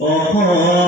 哦。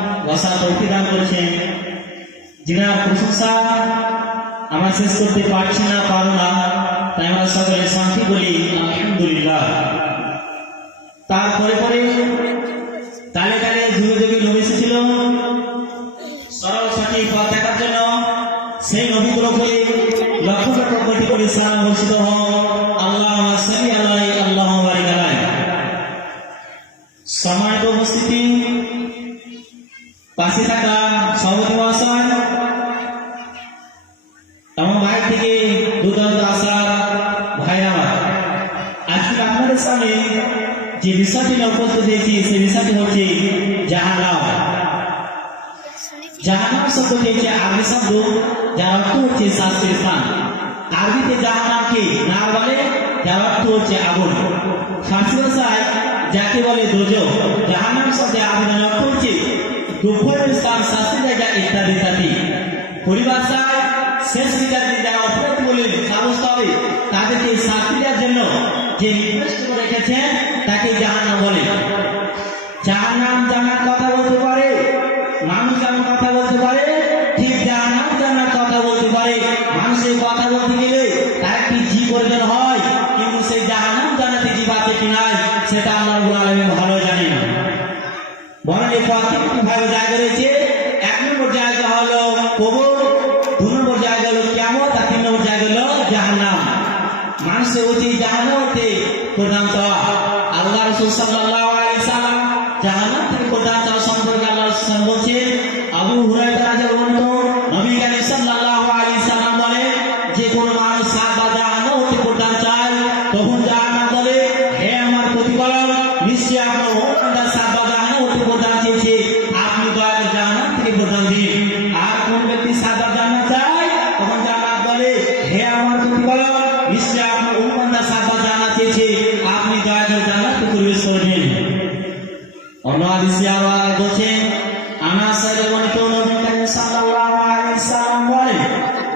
বসা তৌফিক দান করেছেন যিনার প্রশংসা আমরা শেষ করতে পারছি না, পারো না, তাই আমরা সকলে শান্তি বলি, আলহামদুলিল্লাহ। তারপরে পরে তালে তালে যুগে যুগে নবী এসেছিল। সরল সঠিক পথ দেখার জন্য সেই নবীগুলো করে লক্ষ লক্ষ কোটি কোটি সালাম বর্ষিত হন সামনে যে বিষয়টি উপস্থিত হয়েছি সেই বিষয়টি হচ্ছে জাহান্নাম জাহান্নাম শব্দ হচ্ছে আরবি শব্দ, যার অর্থ হচ্ছে স্থান। আরবিতে জাহান্নামকে না বলে, যার অর্থ হচ্ছে আগুন। যাকে বলে দোজো জাহান্নাম শব্দে আবেদন অর্থ হচ্ছে দুঃখের স্থান জায়গা ইত্যাদি ইত্যাদি। পরিভাষায় শেষ বিচার দিন যারা অপরাধ বলে সাব্যস্ত হবে তাদেরকে শাস্তি দেওয়ার জন্য যে করে রেখেছেন তাকে জাহান্নাম বলে। জাহান্নাম জানার কথা বলতে পারে, মানুষ যেমন কথা বলতে পারে, ঠিক জাহান্নাম জানার কথা বলতে পারে। মানুষের কথা বলতে গেলে তার জি প্রয়োজন হয়, কিন্তু সেই জাহান্নাম জানাতে জীব আছে কি নাই, সেটা আল্লাহ রাব্বুল আলামিন ভালো জানেন। বরং এই পথে ভাবে জায়গা রয়েছে আল্লাহ অন্য হাদিসে আবার বলছেন আনাস রাদিয়াল্লাহু আনহু নবী করিম সাল্লাল্লাহু আলাইহি সাল্লাম বলেন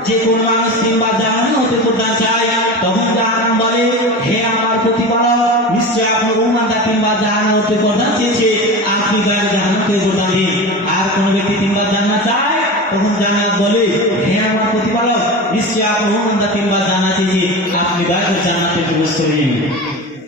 যে কোন মানুষ কিংবা জাহান্নাম হতে প্রদান চায়, তখন জাহান্নাম জাহান্নাম আপনি প্রবেশ করে দিন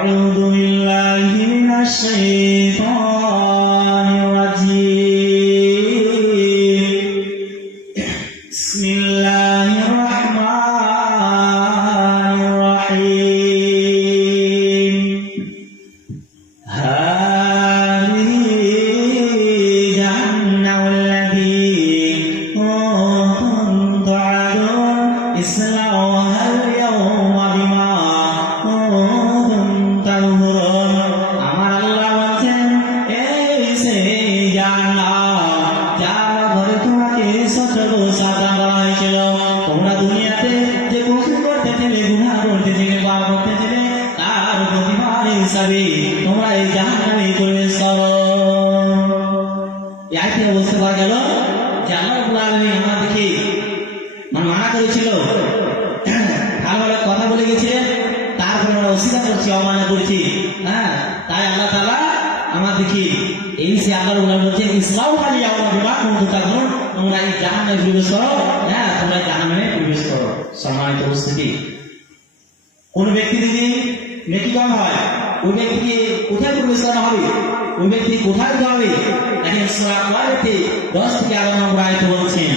أعوذ তোমরা এই জাহান্নামে প্রবেশ করো। এই আয়াতে বুঝতে গেল যে আল্লাহ আমাদেরকে মানে মানা করেছিল। কথা বলে গেছিলেন হ্যাঁ তাই আল্লাহ তাআলা আমাদেরকে এই সে আল্লাহ রাব্বুল বলছে ইসলাম আলী তোমরা এই জাহান্নামে প্রবেশ করো। হ্যাঁ তোমরা জাহান্নামে প্রবেশ করো। সম্মানিত উপস্থিতি। কোন ব্যক্তি যদি নেকি কম হয়। ওই ব্যক্তিকে কোথায় প্রবেশ হবে? ওই ব্যক্তি কোথায় যাবে দেখেন সূরা দশ 10 থেকে 11 নম্বর আয়ত বলছেন?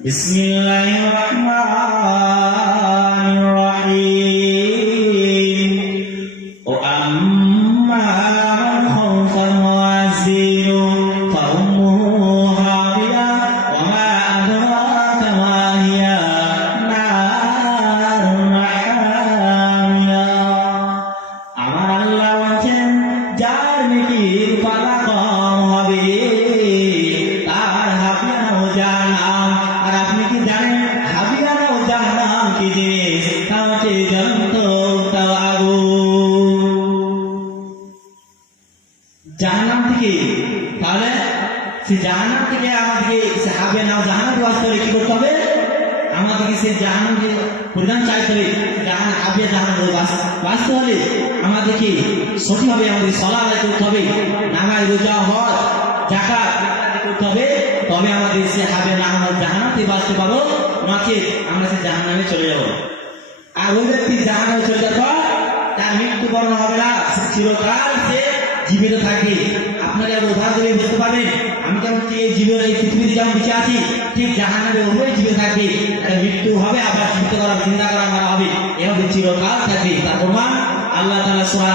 বিসমিল্লাহির রহমানির আর আপনি কি জানেন? হাবিয়ানাও জানাম কি জিনিস? তা হচ্ছে জন্ত জাহান্নাম থেকে, তাহলে সে জাহান্নাম থেকে আমাদেরকে সে হাবিয়ানাও জাহান্নাম বাস করে কি করতে হবে? আমাদেরকে সেই জাহান্নামকে পরিধান চাইতে হবে। জাহান হাবিয়া জাহান্নাম বাস বাঁচতে হলে আমাদেরকে সঠিকভাবে আমাদের সলা আদায় করতে হবে। নামাজ, রোজা, হজ জাকাত করতে হবে। তবে আমাদের সে হাবিয়া না আমরা থেকে বাঁচতে পারব নচে আমরা সে জাহান্নামে চলে যাব। আর ওই ব্যক্তি জাহান্নামে চলে যাওয়ার পর তার মৃত্যুবরণ হবে না। চিরকাল সে জীবিত থাকবে। আপনাকে আর উদাহরণ দেবে বুঝতে পারবেন, আমি যেমন কি এই জীবন এই পৃথিবীতে যেমন বেঁচে আছি, ঠিক জাহান্নামে ওভাবে জীবিত থাকবে। মৃত্যু হবে, আবার জীবিত করা চিন্তা করা হবে। এভাবে চিরকাল থাকবে। তার প্রমাণ আল্লাহ তাআলা সূরা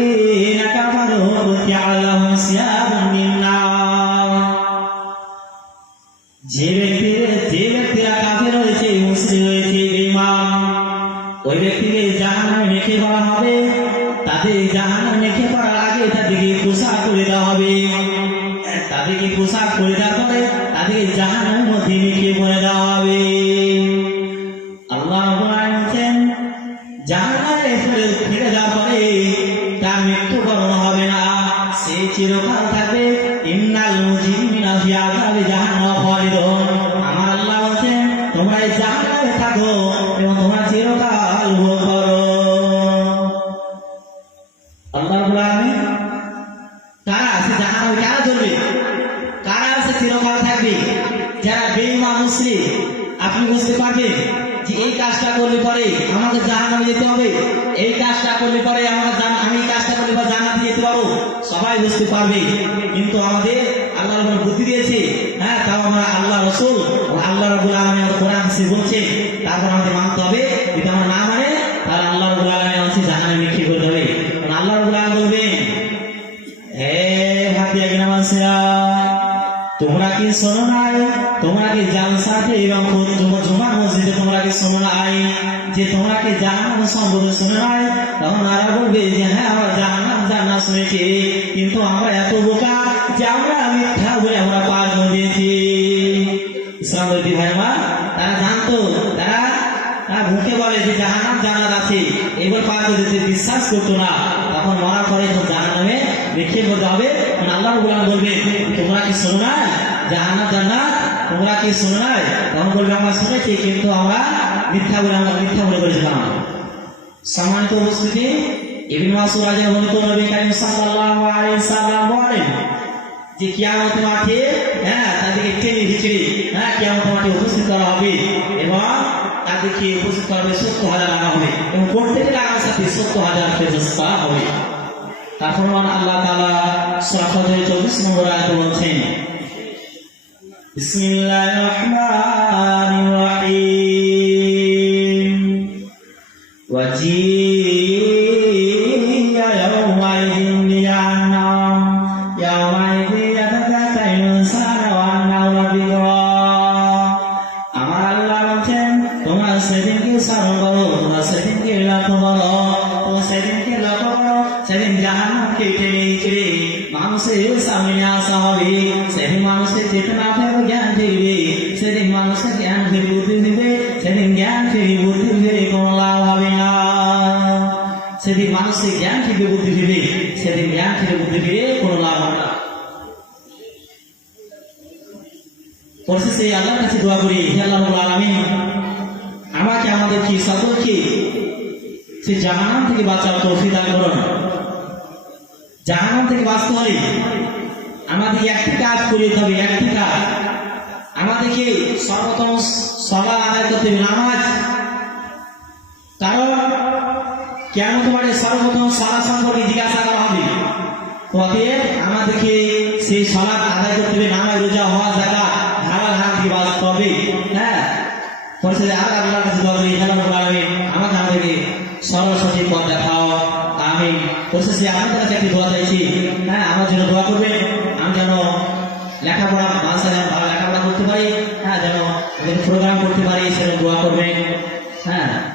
বুঝতে পারবেন যে এই কাজটা করলে পরে আমাকে জাহান্নামে যেতে হবে। এই কাজটা করলে পরে আমরা জান আমি কাজটা করলে পরে জান্নাতে যেতে পারব। সবাই বুঝতে পারবে। কিন্তু আমাদের আল্লাহ রাব্বুল বুদ্ধি দিয়েছে হ্যাঁ তাও আমরা আল্লাহ রসুল, আল্লাহ রাব্বুল আলামিন আমাদের কোরআন সে বলছে, তারপর আমাদের মানতে হবে, যদি আমরা না মানে তাহলে আল্লাহ রাব্বুল আলামিন আমাদের জাহান্নামে নিক্ষেপ করতে হবে আল্লাহ রাব্বুল আলামিন বলবেন, হে হাতিয়া গ্রামাসিয়া তোমরা কি শোনো নাই তোমরা কি জালসাতে এবং জুম- জুমার মসজিদে তোমরা কি শোনো নাই যে তোমরা কি জাহান্নাম সম্পর্কে শোনো নাই তখন আরা বলবে যে হ্যাঁ আমরা জাহান্নাম জানা শুনেছি। কিন্তু আমরা এত বোকা যে আমরা মিথ্যা বলে আমরা পার করে দিয়েছি। ইসলাম ভাই আমার তারা জানতো, তারা তারা মুখে বলে যে, জাহান্নাম, জান্নাত আছে। এবার পার করে দিতে বিশ্বাস করতো না। তখন মরার পরে তো জাহান্নামে নিক্ষেপ করতে হবে আল্লাহ বলবে, তোমরা কি শোনো না? জাহান্নাম, জান্নাত তোমরা কি শোনো না তখন বলবে আমরা শুনেছি, কিন্তু আমরা মিথ্যা বলে আমরা মিথ্যা মনে করেছিলাম সম্মানিত উপস্থিতি, ইবনে মাসউদ রাদিয়াল্লাহু নবী করিম সাল্লাল্লাহু আলাইহি সাল্লাম বলেন যে কিয়ামত মাঠে হ্যাঁ তাদেরকে টেনে হিচড়ে হ্যাঁ কিয়ামত মাঠে উপস্থিত করা হবে এবং তাদেরকে উপস্থিত করা হবে সত্তর হাজার লাগা হবে এবং প্রত্যেকে লাগার সাথে সত্তর হাজার ফেরস্তা হবে। তারপর আল্লাহ তাআলা সূরা ফাতিহা 24 নম্বর আয়াতে বলছেন বিসমিল্লাহির রহমানির রহিম وجيء يومئذ بجهنم يومئذ يتذكر الإنسان وأنه لذكرى আমার আল্লাহ বলছেন তোমার সেদিনকে স্মরণ ফিরবে সেদিন জ্ঞান ফিরে বুদ্ধি ফিরে কোনো লাভ হবে না। পরিশেষে আল্লাহর কাছে দোয়া করি, হে আল্লাহ আলামিন, আমাকে আমাদেরকে সকলকে সে জাহান্নাম থেকে বাঁচার তৌফিক দান করুন। জাহান্নাম থেকে বাঁচতে হলে আমাদের একটি কাজ করে দিতে হবে একটি কাজ আমাদেরকে সর্বপ্রথম সবার আদায় করতে হবে, নামাজ কেন তোমার সর্বপ্রথম সালা সম্পর্কে জিজ্ঞাসা করা হবে? অতএব আমাদেরকে সেই সলাপ আদায় করতে হবে, নামাজ, রোজা হওয়া জায়গা ধারা ধারা থেকে বাঁচতে হবে হ্যাঁ পরিশেষে আর আল্লাহর কাছে দোয়া আলামিন আমাকে আমাদেরকে সরল সঠিক পথ দেখাও। আমি পরিশেষে আপনাদের কাছে একটি দোয়া চাইছি। হ্যাঁ আমার জন্য দোয়া করবেন। আমি যেন লেখাপড়া যেন ভালো লেখাপড়া করতে পারি। হ্যাঁ যেন প্রোগ্রাম করতে পারি সেটা দোয়া করবেন। হ্যাঁ?